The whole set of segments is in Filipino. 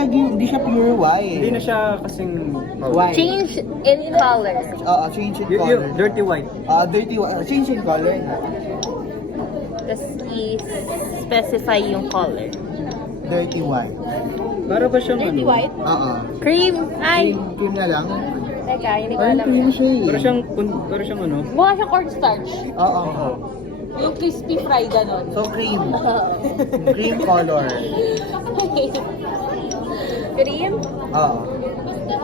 hindi siya pure white. Hindi na siya kasing White. Change in color. Oo, change in color. dirty white. Dirty white. Change in color na. Tapos i-specify yung color. Dirty white. Para ba siyang Dirty white? Oo. Cream. Ay! Cream na lang. Teka, hindi ko Ay, alam. cream siya eh. Para siyang ano? Mukha siyang cornstarch. Oo. Yung crispy fry ganon. So, cream. Cream color. Cream? Oo.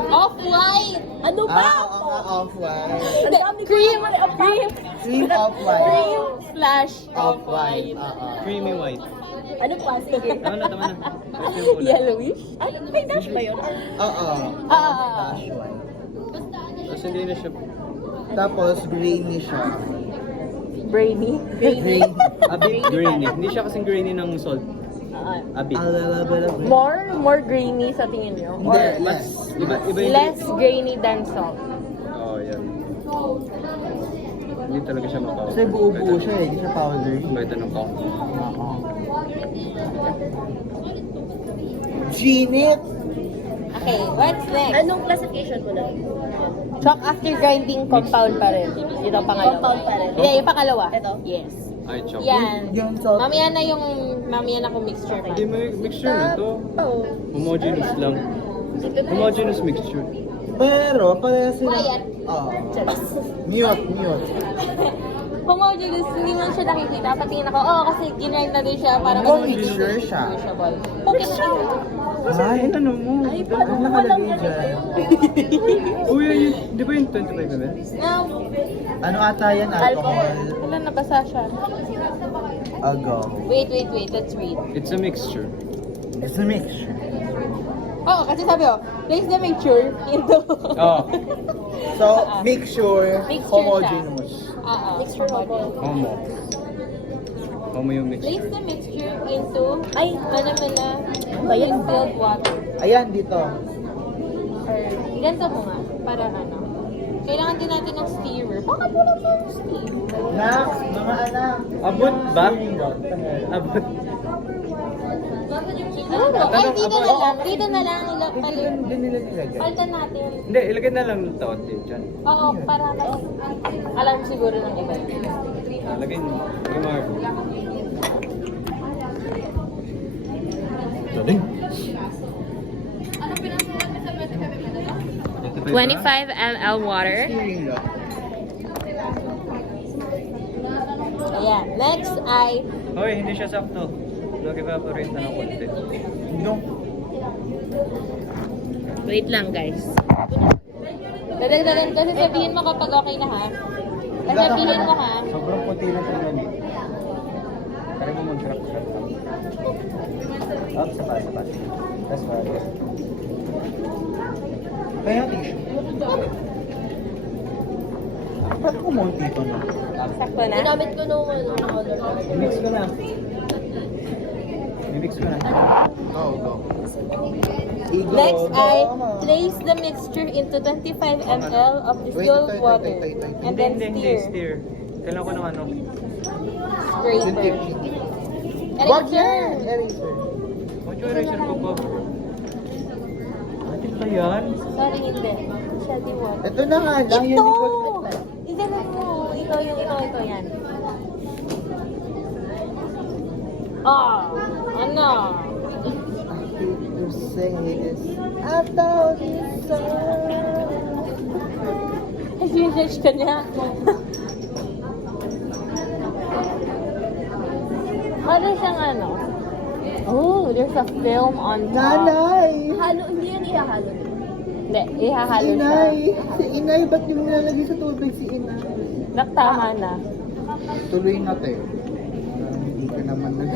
Off-white! Ano ba? Oo nga, off-white. Hindi, cream! Cream! Cream off-white. Cream slash Off-white. off-white. Oo. Creamy white. Ano pa? Sige. Tama na. Tapos yung kulay. Yellowish? Ano? May dash ba yun? Oo. Ah. Dash white. Tapos hindi na siya Tapos, grainy siya. Brainy? Grainy. a bit grainy. Hindi siya kasing grainy ng salt. A bit. A little bit of More grainy sa tingin nyo? Hindi, Or less. Iba yung... less grainy than salt? Oo, yan. Hindi talaga siya mapawal. Kasi buo-buo siya eh, hindi siya powdery. Kahit anong county. Oo. Ginit! Okay, what's next? Anong classification mo na? Chalk after grinding compound pa rin. Ito ang pangalawa. Compound pa rin. Yeah, yung pangalawa. Ito? Yes. Ay, chocolate. Yan. Yung salt. Mamaya na kung mixture pa. Hindi mo yung mixture na to. Oh. Homogeneous lang. Homogeneous mixture. Pero, pareha sila. Quiet. Oo. Mute. Homogeneous, hindi mo siya nakikita. Patingin ako, kasi ginind na din siya para Kung mixture siya. Okay siya. Ay, ano mo? Ay, ano paano mo nakalagay lang dyan? Uy, yun. Di ba yung 25 ml? Now, Ano ata yan? Alcohol? wala, nabasa siya. Ago. Wait, let's read. It's a mixture. It's a mixture. Oo, kasi sabi ko, place the mixture into... Oh. So, mixture, Mixture homogeneous. Mixture homogeneous. Homo. Homo yung mixture. Place the mixture into, distilled water. Ayan, dito. Or, ganito mo nga, para kailangan din natin ng stirrer. Bakit wala mo ng stirrer? Nak, mga anak. Abot ba? Abot. Ay, dito na lang, Hindi nila nilagay. palitan natin. Hindi, ilagay na lang ng taot din dyan. Oo, para alam siguro ng iba. Lagay mo. Lagay mo. Galing. 25 ml water. Steering lock. Ayan. Next ay Hoy, hindi siya sakto. Nag-evaporate na ng konti. No. wait lang, guys. Dadagdagan kasi sabihin mo kapag okay na ha. Sabihin mo ha. Sobrang puti na ito yan eh. Kaya mo mag-drop-drop. Up, sapat. That's right. Kaya tissue. Ba't kumunti ito na? Sakto na. Ginamit ko nung color. I-mix ko na. I-mix ko na. Go. Next ay place the mixture into 25 ml of distilled Wait. water. And then Hindi, stir. stir. Kailangan ko ng ano. Scraper. Wag Eraser. yan! Eraser. What's your eraser ko ba? Atin ba yan? Sorry, hindi. Shelby water. Ito na nga lang. Ito! Yung likod. Iganon mo. Ito, yan. Ano? To sing this. I thought you saw. Sinage ka niya. Ano siyang ano? Oh, there's a film on top. Nanay! Halo, hindi yan ihahalo. Hindi, ihahalo siya. Inay! Si Inay, ba't yung nilalagay sa tubig si Inay? Tama na. Tuloy natin. Hindi ka naman nag